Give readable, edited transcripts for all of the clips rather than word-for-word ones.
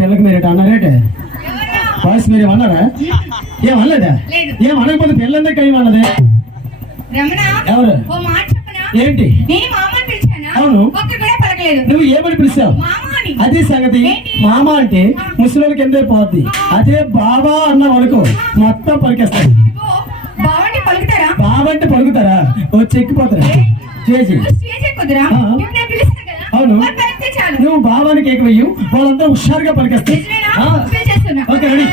పిల్లకి మీరు అన్నారేటే బాయ్స్ మీరు ఏమన్నారా? ఏమనలేదా? ఏమనకపోతే పిల్లందరికీ ఏమన్నది? ఎవరు ఏంటి? అవును, నువ్వు ఏమని పిలిచావు? అదే సంగతి. మామ అంటే ముసలికి ఎందే పోద్ది. అదే బాబా అన్న వరకు మొత్తం పలికేస్తాడు. బాబా అంటే పలుకుతారా? వచ్చి ఎక్కిపోతారా? చేసి అవును, నువ్వు బాబానికి ఏకవయ్యు, వాళ్ళంతా హుషారుగా పలికేస్తారు. Okay ready.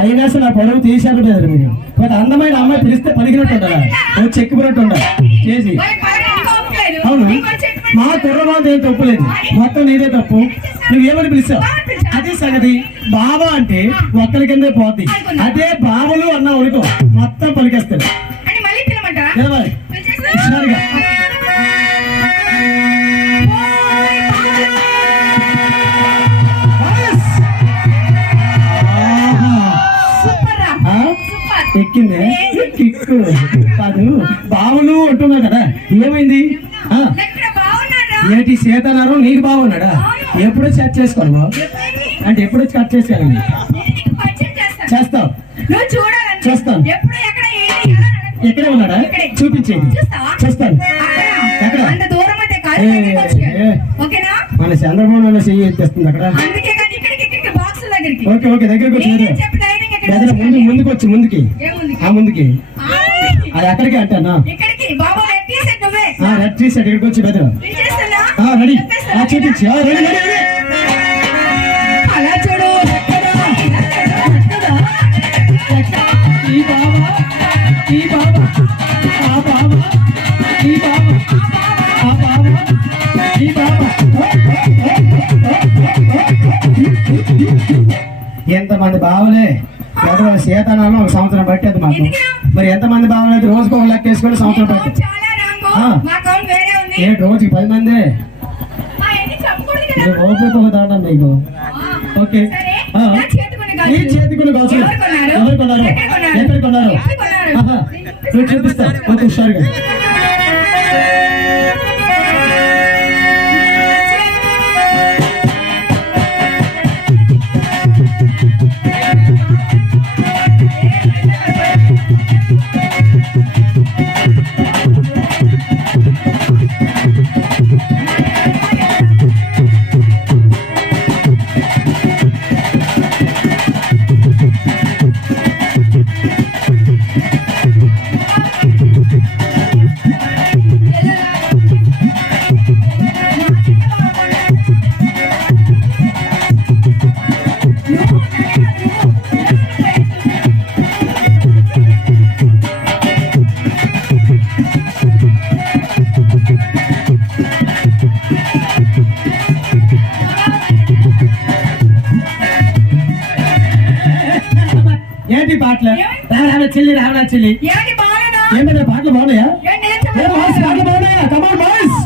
అయినా నా పొడవు తీసేది మీరు. బట్ అందమైన అమ్మాయి పిలిస్తే పలికినట్టు ఉండాలి, వచ్చి ఎక్కిపోయినట్టు ఉండాలి. చేసి అవును, మా కుర్రబాబు ఏం తప్పు లేదు, మొత్తం నీదే తప్పు. నువ్వేమని పిలిచావు? అదే సంగతి. బాబా అంటే ఒక్కరి కిందే పోద్ది. అదే బాబులు అన్న ఉడుకో మొత్తం పలికేస్తాడు. ఎక్కిందే కిక్కు కాదు, బావులు అంటున్నావు కదా, ఏమైంది? ఏంటి సీతనారు నీకు బాగున్నాడా? ఎప్పుడో సెట్ చేసుకోను అంటే ఎప్పుడో కట్ చేసుకోవాలి. చేస్తావు? చేస్తాను. ఎక్కడే ఉన్నాడా? చూపించేది. చేస్తాను. ఎక్కడ? మన చంద్రబాబు నాయుడు చెయ్యి ఎత్తేస్తుంది అక్కడ. ఓకే ఓకే, దగ్గరికి వచ్చి ముందుకు వచ్చి ముందుకి ముందుకి అది అక్కడికి అంటానా? రెడ్ టీ షర్ట్ ఇక్కడికి వచ్చి బెదరు రెడీ చూపించి రెడీ రెడీ రెడీ. అలా చూడు, ఈ బాబా ఈ బాబా ఆ బాబా ఈ బాబా ఆ బాబా ఈ బాబా. ఎంతమంది బావలే సీతానాలు ఒక సంవత్సరం పట్టేది మాకు. మరి ఎంతమంది బావలు అయితే రోజుకు ఒక లెక్క వేసుకొని సంవత్సరం పట్టేది. ఏ రోజుకి 10 మంది ఓపిక ఒక దాండం నీకు. ఓకే, నీ చేతికుని కావచ్చు. ఎవరు కొన్నారు? ఎక్కడ కొన్నారు? నువ్వు చూపిస్తా కొంచెం హుషారుగా. ఏంటి పాటలు? రావణ చెల్లి రావణ చెల్లి ఏమైనా పాటలు బాగున్నాయా? పాటలు బాగున్నాయా? కమాన్ బాయ్స్,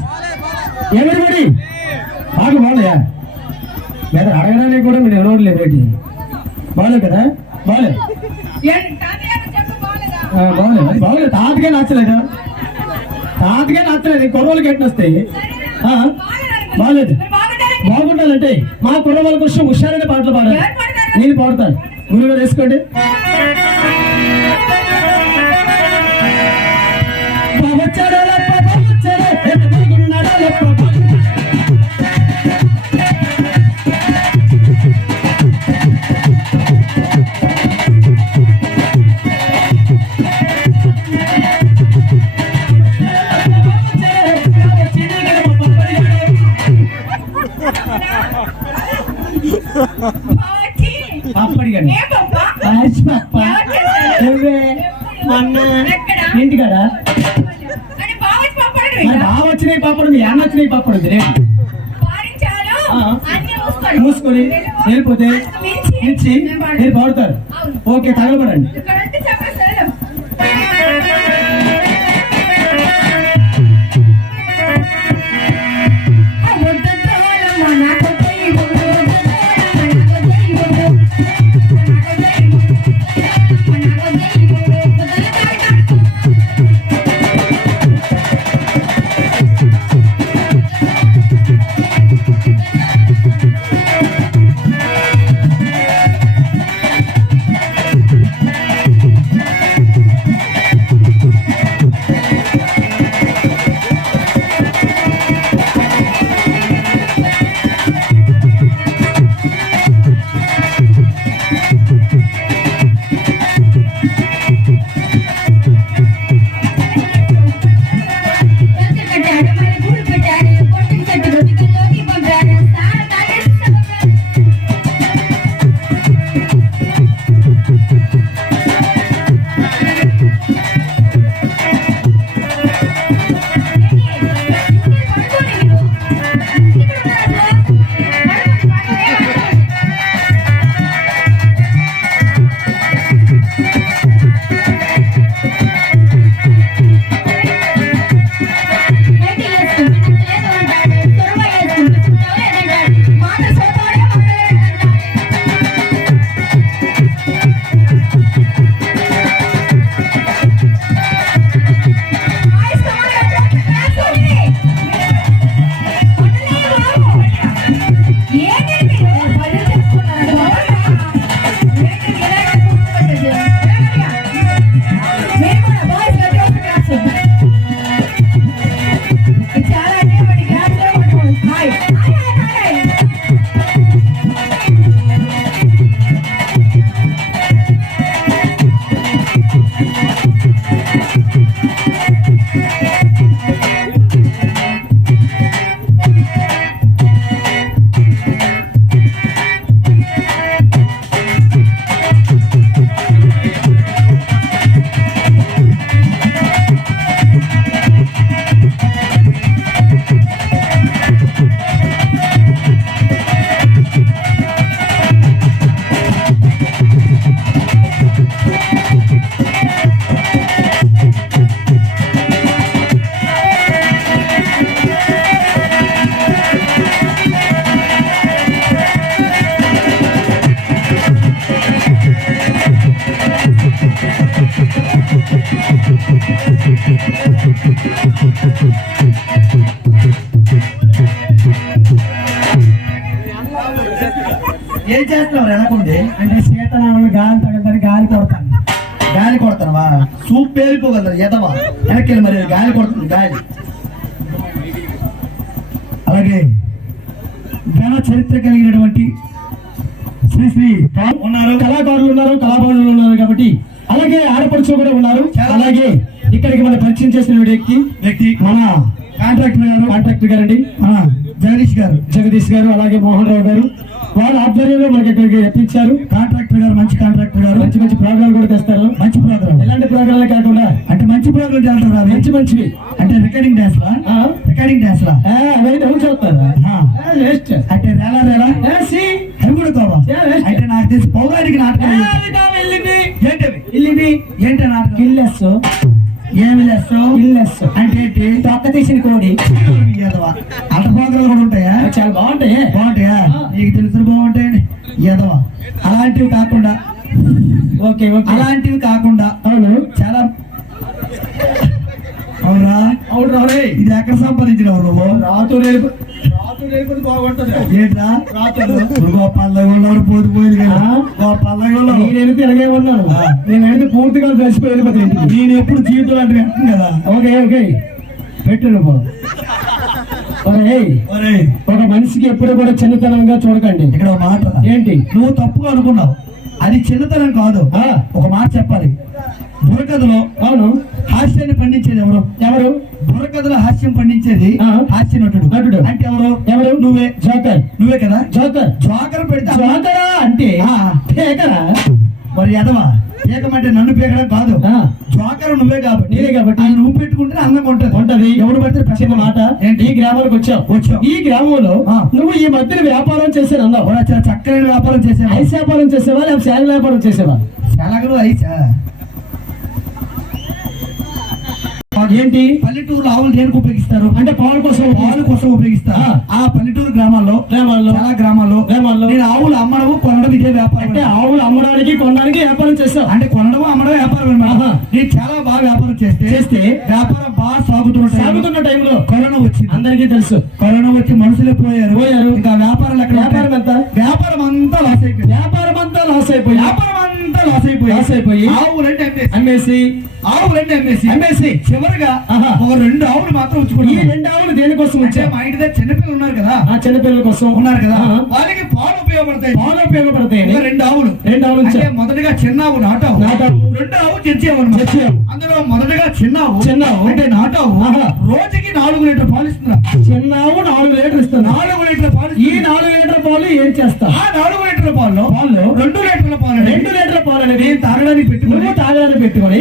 ఎవరిబడి పాటలు బాగున్నాయా? లేదా అడగడానికి కూడా మీరు ఎవరు లేదు ఏంటి? బాగలేదు కదా? బాగలేదు బాగలేదు బాగలేదు. తాతకే నచ్చలేదు, తాతకే నచ్చలేదు. కుర్రోళ్ళకి ఎట్లా వస్తాయి? బాగలేదు. బాగుండాలంటే మా కుర్ర వాళ్ళ కోసం హుషారైన పాటలు పాడాలి. నేను పాడతాను, గురువుగారు వేసుకోండి. ఇంటికాడ బాగా వచ్చినాయి పాపడు, మీ అన్న వచ్చినాయి పాపడు మూసుకొని వెళ్ళిపోతే ఇచ్చి మీరు పాడుతారు. ఓకే, తగలబడండి. ఏం చేస్తున్నావు వెనకుండి? అంటే శీతనామని గాలి తగలని గాలి కొడతాను. గాలి కొడతావా? సూప్ పేలిపోగలరు ఎదవా. వెనక్కి మరి గాలి కొడుతుంది గాలి. అలాగే ఘన చరిత్ర కలిగినటువంటి శ్రీ శ్రీ ఉన్నారు, కళాకారులు ఉన్నారు, కళాభవనులు ఉన్నారు కాబట్టి, అలాగే ఆడపడుచు కూడా ఉన్నారు. అలాగే ఇక్కడికి మనం పరిచయం చేసిన వ్యక్తి మన కాంట్రాక్టర్ గారు అండి, మన జగదీష్ గారు అలాగే మోహన్ రావు గారు. వాళ్ళ ఆధ్వర్యంలో మనకి ఇక్కడికి తెప్పించారు. కాంట్రాక్టర్ గారు మంచి మంచి ప్రోగ్రామ్ కూడా తెస్తారు. మంచి ప్రోగ్రామ్, ఎలాంటి ప్రోగ్రామ్ కాకుండా అంటే మంచి ప్రోగ్రామ్ చేస్తారు. మంచివి అంటే రికార్డింగ్ డాన్స్ లా అవన్నీ ఎవరు చెప్తారా? అంటే రేలా అవి కూడా కావా? అంటే నాకు తెలిసి పౌరాణిక నాటకం ఏంటి నాటకం? ఇల్లెస్ ఏమి లెస్ అంటే తొక్క తీసిన కోడి అట ప్రోగ్రాలు కూడా ఉంటాయా? చాలా బాగుంటాయా? నీకు తెలుసు బాగుంటాయని ఎదవా. అలాంటివి కాకుండా ఓకే అలాంటివి కాకుండా అవును చాలా అవును రావు. ఇది ఎక్కడ సంపాదించిన నువ్వు? రాతు లేకపోతే బాగుంటది. ఏంట్రా రాత్రులు గోపాల్లో పోతుంది కదా గోపాల్లో నేనైతే ఇలాగే ఉన్నాను. నేనైతే పూర్తిగా కలిసిపోయి వెళ్ళిపోతాను ఇంటికి. నేను ఎప్పుడు జీవితంలో అంటే వెళ్తాను కదా. ఓకే ఓకే పెట్టు నువ్వు. ఒక మనిషికి ఎప్పుడు కూడా చిన్నతనంగా చూడకండి. ఇక్కడ ఒక మాట ఏంటి నువ్వు తప్పుగా అనుకున్నావు, అది చిన్నతనం కాదు. ఒక మాట చెప్పాలి. బుర్రకథలో అవును హాస్యాన్ని పండించేది ఎవరు? ఎవరు? బుర్రకథలో హాస్యం పండించేది హాస్య నటుడు. నటుడు అంటే ఎవరు? ఎవరు? నువ్వే. జోకర్. నువ్వే కదా. జోకర్. జోకర్ పెడితే జోకరా అంటే పేకరా? మరి ఎదవా పేకమంటే నన్ను పేకడం కాదు. జోకర్ నువ్వే కాబట్టి నేనే కాబట్టి అది నువ్వు పెట్టుకుంటే అందంగా ఉంటది. ఉంటది. ఎవడు పడితే చిన్న మాట ఏంటి? ఈ గ్రామానికి వచ్చావు. ఈ గ్రామంలో నువ్వు ఈ మధ్యన వ్యాపారం చేసేది అన్నావు. చాలా చక్కని వ్యాపారం చేసేవా? ఐస్ వ్యాపారం చేసేవా లేకపోతే శాల వ్యాపారం చేసేవా? శాలగలు ఐసా? ఏంటి? పల్లెటూరు ఆవులు దేనికి ఉపయోగిస్తారు అంటే పాలు కోసం ఉపయోగిస్తారు. ఆ పల్లెటూరు గ్రామాల్లో చాలా గ్రామాల్లో నేను ఆవులు అమ్మడం కొనడం ఇదే వ్యాపారం. అంటే ఆవులు అమ్మడానికి కొనడానికి వ్యాపారం చేస్తావు. అంటే కొనడం అమ్మడం వ్యాపారం అన్నమాట. నేను చాలా బాగా వ్యాపారం చేస్తే వ్యాపారం బాగా సాగుతున్న టైంలో కరోనా వచ్చింది. అందరికీ తెలుసు కరోనా వచ్చి మనుషులే పోయారు. ఇంకా వ్యాపారం వ్యాపారం అంతా లాస్ అయిపోయి ఆవులంటే అమ్మేసి చివరిగా ఒక 2 ఆవులు మాత్రం ఉంచుకున్నాం. ఈ 2 ఆవులు దేనికోసం వచ్చాయి? మా ఇంటి దగ్గర చిన్నపిల్లలు ఉన్నారు కదా, ఆ చిన్నపిల్లల కోసం ఉన్నారు కదా, వాళ్ళకి పాలు ఉపయోగపడతాయి. 2 ఆవులు అంటే మొదటిగా చిన్న ఆవు నాటావు, 2 ఆవు తెచ్చావు. అందులో మొదటిగా చిన్న ఆవు అంటే నాటావు రోజుకి 4 లీటర్ పాలు ఇస్తున్నా. చిన్న ఆవు 4 లీటర్ ఇస్తుంది. 4 లీటర్ పాలు. ఈ 4 లీటర్ పాలు ఏం చేస్తా? ఆ 4 లీటర్ పాలు 2 లీటర్ల పాలు అనేది తాగడానికి పెట్టుకుని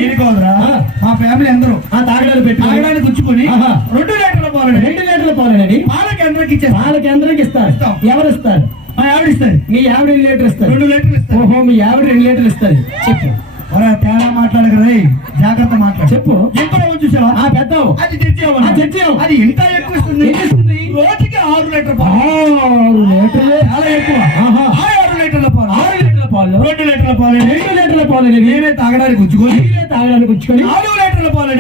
మా ఫ్యామిలీ అందరూ తాగడానికి పుచ్చుకొని 2 లీటర్ల పాలు అనేది పాల కేంద్రానికి ఇస్తారు. ఎవరు ఇస్తారు? మా ఆవిడ ఇస్తారు. మీ ఆవిడ 2 లీటర్ ఇస్తారు. 2 లీటర్లు ఇస్తారు. ఓహో, మీ ఆవిడ 2 లీటర్లు ఇస్తారు. చెప్పు. తేడా మాట్లాడగలరా? జాగ్రత్త మాట్లాడు. చెప్పు. ఎంత చూసావా? ఆ పెద్దావు అది తెచ్చావు. అది ఇంకా ఎక్కువ ఇస్తుంది. రోజుకి 6 లీటర్ పాలు. 6 లీటర్లు చాలా ఎక్కువ. 6 లీటర్ల పాలు. 2 లీటర్ల పాలు నేనే తాగడానికి ఉంచుకొని 4 లీటర్ల పాలు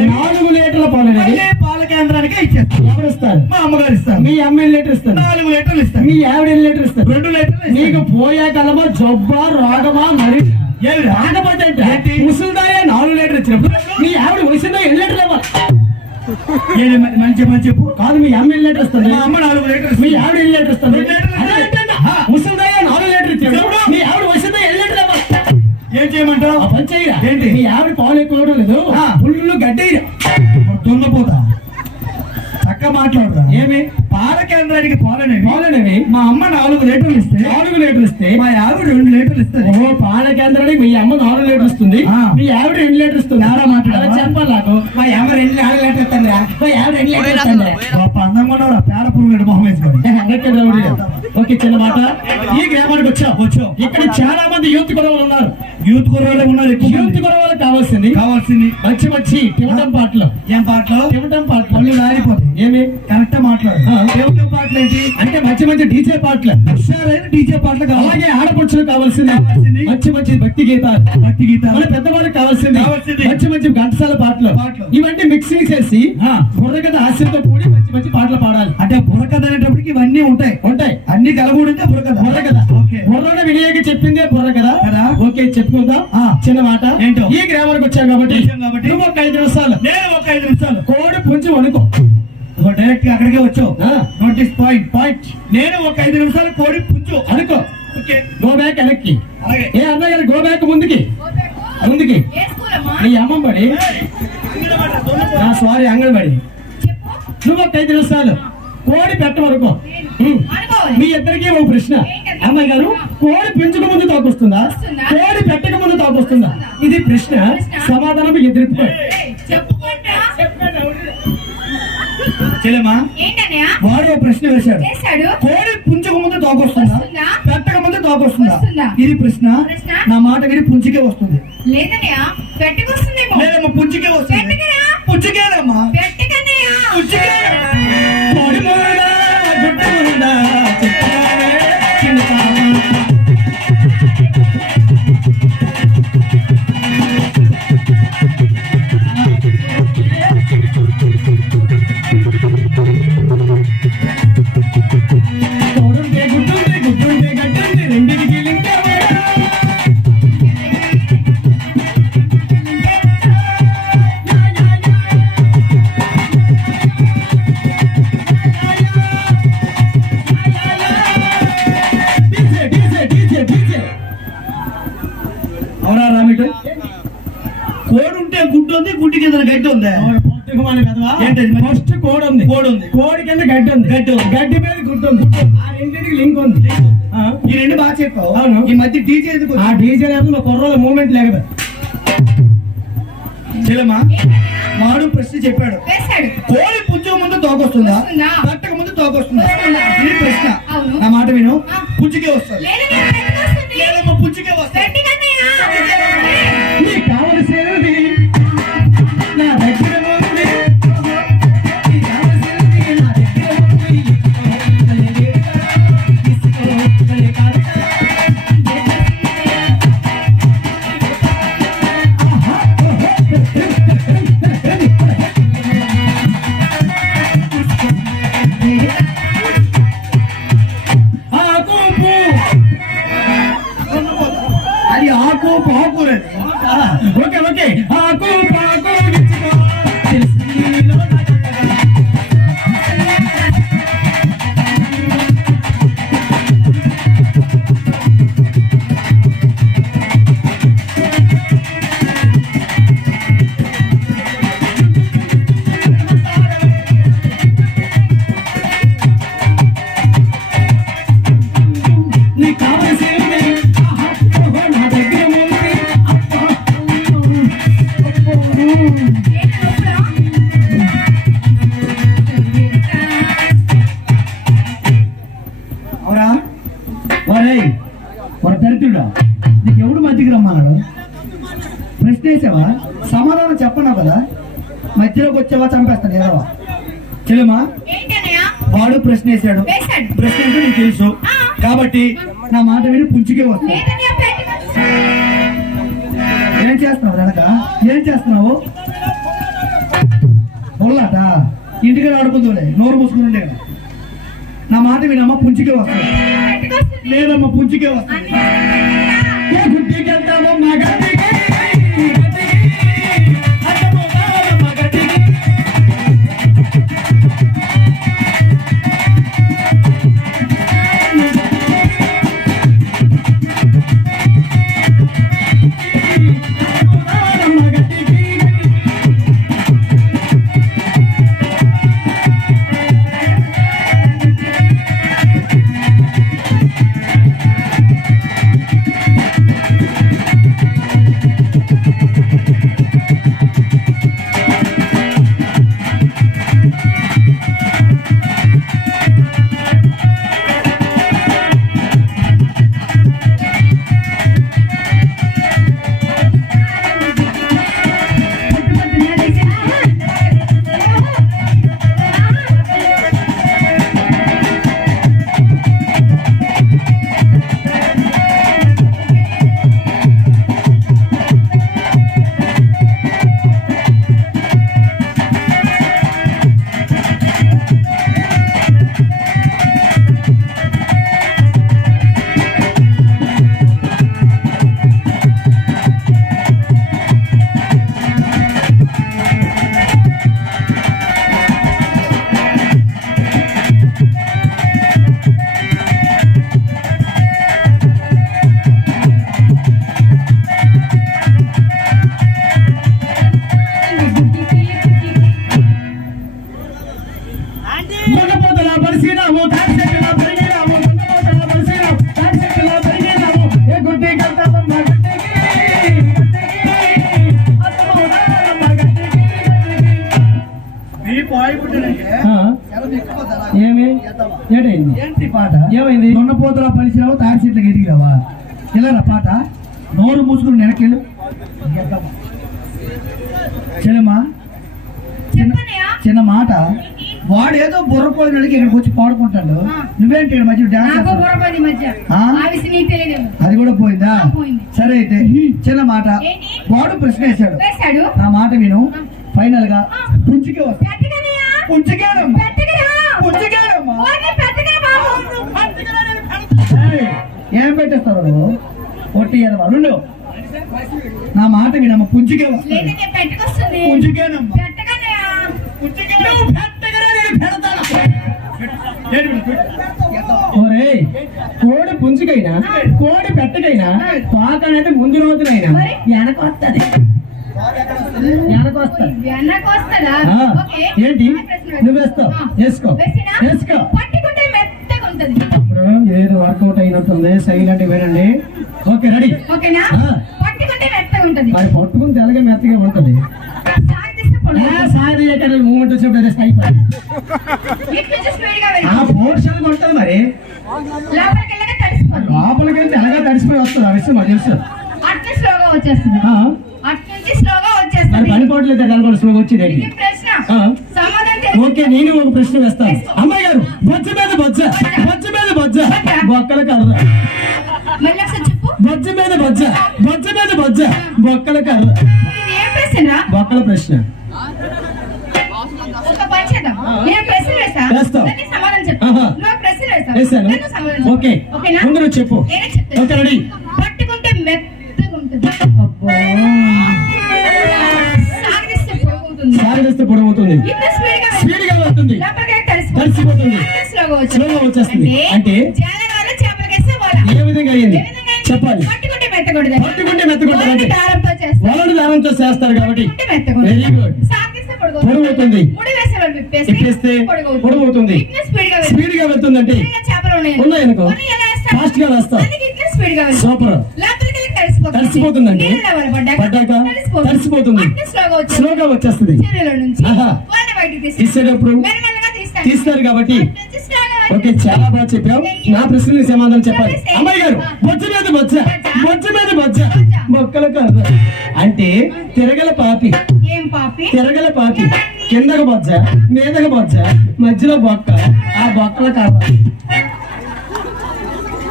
పాల కేంద్రానికి ఇచ్చేస్తాను. ఎవరు ఇస్తారు? మా అమ్మగారు ఇస్తారు. మీ అమ్మ 2 లీటర్ ఇస్తారు. 4 లీటర్లు ఇస్తారు. మీ ఆవిడ 2 లీటర్ ఇస్తారు. 2 లీటర్లు. నీకు పోయే కలమా జబ్బా రోగమా మరి రాకపోతే ముసలిదాయ 4 లీటర్ ఇచ్చినప్పుడు మీ ఆవిడ వయసులో 2 లీటర్లు ఇవ్వాలి. మంచి చెప్పు. కాదు, మీ అమ్మ 2 లీటర్ ఇస్తుంది. మా అమ్మ 4 లీటర్. మీ ఆవిడ 2 లీటర్ ఇస్తుంది. ముసలిదాయ 4 లీటర్ ఇచ్చినప్పుడు మీ ఆవిడ వయసులో 2 లీటర్లు ఇవ్వాలి. ఏం చేయమంటావు? పని చేయరా? ఏంటి? మీ ఆవిడ పాలు ఎక్కువ లేదు, పుల్లు గడ్డి దొంగపోతా. చక్క మాట్లాడరా? ఏమి? పాల కేంద్రానికి పాలనేవి మా అమ్మ 4 లీటర్లు ఇస్తే మా ఆవిడ 2 లీటర్లు ఇస్తుంది. ఓ, పాల కేంద్రానికి మీ అమ్మ 4 లీటర్లు ఇస్తుంది, మీ ఆవిడ 2 లీటర్లు ఇస్తుంది. మాట్లాడాలి చెప్పాలి నాకు. మా అమ్మ 2 లీటర్లు ఇస్తుంది, మా ఆవిడ 2 లీటర్లు ఇస్తుంది. అందంగా ఉన్నారా? పేడ పురుగు మొహం వేసుకోండి. ఓకే, చిన్న మాట. ఈ గ్రామానికి వచ్చావు. ఇక్కడ చాలా మంది యూత్ కుర్రవాళ్ళు ఉన్నారు. యూత్ కుర్రవాళ్ళకి కావాల్సింది మంచి తివటం పాటలు. ఏం పాటలు? తివటం పాటలు. పళ్ళు రాలిపోతాయి. ఏమి? కరెక్ట్ మాట్లాడు. తివటం పాటలు ఏంటి అంటే మంచి డీజే పాటలు, హుషారైన డీజే పాటలు. అలాగే ఆడపడుచులు కావాల్సింది మంచి భక్తి గీతాలు. మన పెద్దవాళ్ళకి కావాల్సింది మంచి ఘంటసాల పాటలు. ఇవన్నీ మిక్సింగ్ చేసి బుర్రకథ హాస్యంతో కూడి మంచి పాటలు పాడాలి. అంటే బుర్రకథ అనేటప్పటికి ఇవన్నీ ఉంటాయి. అన్ని కలగూడితే బుర్రకథ. బుర్రన వినియోగ చెప్పిందే బుర్రకథ. ఓకే, చెప్పుకుందాం. చిన్న మాట. ఏంటో? ఈ గ్రామానికి వచ్చాం కాబట్టి నువ్వు ఒక 5 నిమిషాలు, నేను ఒక 5 నిమిషాలు కోడి పుంజు అనుకో. డైరెక్ట్ గా అక్కడికే వచ్చావు. Notice point. నేను ఒక 5 నిమిషాలు కోడి పుంజు అనుకో. గో బ్యాక్ వెనక్కి. ఏ అన్నయ్య గారు, గో బ్యాక్ ముందుకి. నీ అమ్మ బడి, సారీ అంగన్వాడి. నువ్వు ఒక 5 నిమిషాలు కోడి పెట్టవరకు. మీ ఇద్దరికి ఒక ప్రశ్న. అమ్మాయి గారు, కోడి పెంచక ముందు తోకొస్తుందా, కోడి పెట్టక ముందు తోకొస్తుందా? ఇది ప్రశ్న. సమాధానం ఎదుర్కొ. చెల్లెమ్మా, వాడు ప్రశ్న వేశాడు. కోడి పుంజక ముందు తోకొస్తుందా, పెట్టక ముందు తోకొస్తుందా? ఇది ప్రశ్న. నా మాట విని పుంజుకే వస్తుంది. లేదమ్మా, పుంజుకే వస్తుంది. పుంజుకేనమ్మా. ఎవరా రామిటు కోడి ఉంటే గుడ్డు ఉంది, గుడ్డి కింద గడ్డి ఉందా? ఏంటది? ఫస్ట్ కోడి ఉంది, కోడి కింద గడ్డి ఉంది, గడ్డి మీద గుడ్డు ఉంది. ఆ రెండింటికి లింక్ ఉంది. ఈ రెండు బాగా చెప్పావు. అవును. ఈ మధ్య డీజే ఎందుకు? ఆ డీజే లేకపోతే కుర్రోళ్ళ మూమెంట్ లేకపోతే. చెల్లెమ్మా, వాడు ప్రశ్న చెప్పాడు. వేశాడు. కోడి పుంజు ముందు తోకొస్తుందా, వస్తుందా? కట్టక ముందు తోకొస్తుందా? వస్తుందా? ఇది ప్రశ్న. అవును. నా మాట విను, పుంజుకే వస్తుంది. లేదు, నేను పెట్టుకొస్తుంది. లేదమ్మా, పుంజుకే వస్తుంది. గట్టిగానేయా? నీకు కావలసినది నా దగ్గర ఉంది. నీకు కావలసినది నా దగ్గర ఉంది. తీసుకో, భలే కాదు. ఆకు పూ. అది ఆకు పాకురది. ఓకే ఓకే ఆకు పాకు గిచ్చుకో. తెలిసిందిలో నా కొత్తగా. నీకు కావలసింది ఆహా, ఓహో, నా దగ్గర ఉంది. అబ్బా, అబ్బో. ఏంటి లోపల? అవురా? ఒరేయ్, ఒక దరిద్రుడా, నీకు ఎవడు మధ్యకి రమ్మన్నాడు? ప్రశ్న వేసావా? సమాధానం చెప్పన్నావు కదా, మధ్యలోకి వచ్చావా చంపేస్తాను ఏదవా. చెల్లెమ్మా, ఏంటన్నయ్య? వాడు ప్రశ్న వేసాడు. వేశాడు. ప్రశ్న ఏంటో నీకు తెలుసు కాబట్టి నా మాట విని పుంజుకే వస్తుంది. లేదన్నయ్య, పెట్టుకొస్తుంది. ఏం చేస్తున్నావు వెనక? ఏం చేస్తున్నావు? పొల్లాట ఇంటికి ఆడుకుందులే, నోరు మూసుకుని ఉండే కదా. నా మాట వినమ్మా, పుంజుకే వస్తుంది. పెట్టుకొస్తుంది. లేదమ్మా, పుంజుకే వస్తుంది. అన్నయ్య, ఏ గుడ్డికి వెళ్తామో మా గడ్డికి, గడ్డికి, అడ్డమో కావాలమ్మ గడ్డికి. అడ్డమో కావాలమ్మ గడ్డికి. బండపోతల పరిశీలము, తాటి చెట్టుల పరిగెడము, బండపోతల పరిశీలము, తాటి చెట్టుల పరిగెడము. ఏ గుడ్డికి వెళ్తామమ్మ గడ్డికి, గడ్డికి, అడ్డమో కావాలమ్మ గడ్డికి, గడ్డికి. మీ పాయి పుట్టినకే ఆ, ఏమి ఏడైంది? ఏంటి పాట? ఏమైంది? దొన్నపోతల పరిశ్రమ తాడి చెట్లకి ఎదిగిరావా? ఇలా పాట నోరు మూసుకుని వెనకెళ్ళు. చెల్లెమ్మా, చెప్పన్నయ్య. చిన్న మాట, వాడేదో బుర్రపోయినడికి ఇక్కడికి వచ్చి పాడుకుంటాడు. నువ్వేంటి ఇక్కడ మధ్య డాన్స్ నాకు చేస్తావు? బుర్రపోయింది ఈ మధ్య. ఆ? ఆ విషయం నీకు తెలియదేమో. అది కూడా పోయిందా? పోయింది. సరే అయితే చిన్న మాట, ఏంటి? వాడు ప్రశ్న వేశాడు. వేశాడు. నా మాట విను, ఫైనల్ గా పుంజుకే వస్తా. పెట్టుకన్నయ్య. పుంజుకేనమ్మా, పెట్టుకురా. పుంజుకేనమ్మా. ఓకే, పెట్టుకురా బాబు. ఏయ్, ఏం పెట్టేస్తావు నువ్వు? ఒట్టి రెండు. నా మాట వినమ్మా, పుంజుకే వస్తా. లేదంటే పెట్టుకొస్తుంది. పుంజుకేనమ్మా, పెట్టుకన్నయ్య. పుంజుకే. నువ్వు పెట్టగలే, నేను పెడతాను. ఒరేయ్, కోడి పుంజుకైనా కోడి పెట్టకైనా తోక అనేది ముందు రోజునైనా వెనక వస్తుంది. వెనక వస్తుంది. వెనక వస్తుందా? ఆ, ఓకే. ఏంటి ఆ ప్రశ్న వేస్తా. నువ్వు వేస్తావు? ఆ. వేసుకో వేసినా? వేసుకో. పట్టుకుంటే మెత్తగా ఉంటది. ఇప్పుడు ఏదో వర్కౌట్ అయినట్టుంది. సైలెంట్ వినండి. Okay, ready. ఓకేనా? ఆ. పట్టుకుంటే మెత్తగా ఉంటది. మరి పట్టుకుని తెలగా మెత్తగా ఉంటుంది. సాగిస్తే పొడవు. సారీ మూమెంట్ వచ్చినప్పుడు అయిపోయింది. ఇట్లా చూసి స్పీడ్గా వెళ్ళు. ఆ పోర్షన్ ఉంటుంది. మరి లోపలికి వెళ్ళగా తడిసిపోతుంది. లోపలికి వెళ్తే ఎలాగా తడిసిపోయి వస్తుంది. ఆ విషయం మాకు తెలుసు. అట్లా స్లోగా వచ్చేస్తుంది. ఆ, అటు నుంచి స్లోగా మరి వచ్చేస్తుంది. పడిపోవట్లేదు దానికోసం స్లో వచ్చేది. ఇది ప్రశ్న. ఆ. సమాధానం తెలుసు. ఓకే, నేను ఒక ప్రశ్న వేస్తాను. అమ్మాయి గారు, బొజ్జ మీద బొజ్జ, బొజ్జ మీద బొజ్జ, బొక్కల కర్ర. మళ్ళీ ఒకసారి చెప్పు. బొజ్జ మీద బొజ్జ, బొజ్జ మీద బొజ్జ, బొక్కల కర్ర. ఇది ఏం ప్రశ్న? బొక్కల ప్రశ్న. ఒక పని చేద్దాం. నేను ప్రశ్న వేస్తా. వేస్తావు. దానికి సమాధానం చెప్పు. ఆహా. నువ్వు ప్రశ్న వేస్తావు. వేసాను. నేను సమాధానం చెప్పు. ఓకే, ఓకేనా? ముందు నువ్వు చెప్పు. నేనే చెప్తాను. Okay, ready. పట్టుకుంటే మెత్తగా ఉంటుంది. సాగదీస్తే పొడవుతుంది. సాగదీస్తే పొడవుతుంది. ఇంత స్పీడ్గా వెళ్ళు. స్పీడ్ గా వెళ్తుంది. లోపలికి తడిసిపోతుంది. అంత స్లోగా స్లోగా వచ్చేస్తుంది. అంటే జాలగాలు చేపలకేస్తే వల. ఏ విధంగా అయ్యింది ఏ విధంగా అయింది? చెప్పాలి. పట్టుకుంటే మెత్తకూడదు. పట్టుకుంటే మెత్తకూడదు. వలని దారంతో చేస్తారు. వలలు దానంతో చేస్తారు కాబట్టి పట్టుకుంటే మెత్తకూడదు. Very good. సాగదీస్తే పొడవుతుంది. ముడి వేసే వాళ్ళు విప్పేస్తే పొడవుతుంది. ఇట్లా స్పీడ్గా వెళ్ళు. స్పీడ్ గా వెళ్తుందంటే ఇంకా చేపలు ఉన్నాయనుకో కొన్ని ఎలా వేస్తావు? ఫాస్ట్ గా వేస్తావు. అందుకే ఇట్లా స్పీడ్గా వెళ్ళు. సూపర్. లోపలికి వెళ్ళి తడిసిపోతుంది. తడిసిపోతుందండి. నీళ్ళ వల్ల పడ్డాక తడిసిపోతుంది. అట్లా స్లోగా వచ్చేస్తుంది. స్లోగా వచ్చేస్తుంది. చెరువులో నుంచి ఆహా. వాళ్ళని బయటికి తీసేటప్పుడు మెల్లమెల్లగా తీస్తారు. తీస్తారు కాబట్టి అటు నుంచి స్లోగా ఓకే, చాలా బాగా చెప్పావు. నా ప్రశ్నలకు సమాధానం చెప్పాలి. అమ్మాయి గారు, బొజ్జ మీద బొజ్జ, బొజ్జ మీద బొజ్జ, మొక్కల కర్ర. అంటే తిరగల పాపి. ఏం పాపి? తిరగల పాపి. కిందకు బొజ్జ, మీదకు బొజ్జ, మధ్యలో బొక్క, ఆ బొక్కల కర్ర.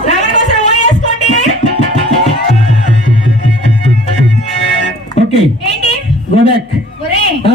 రమణ కోసం ఓ వేసుకోండి. ఓకే, ఏంటి? Go back. ఒరేయ్ ఆ.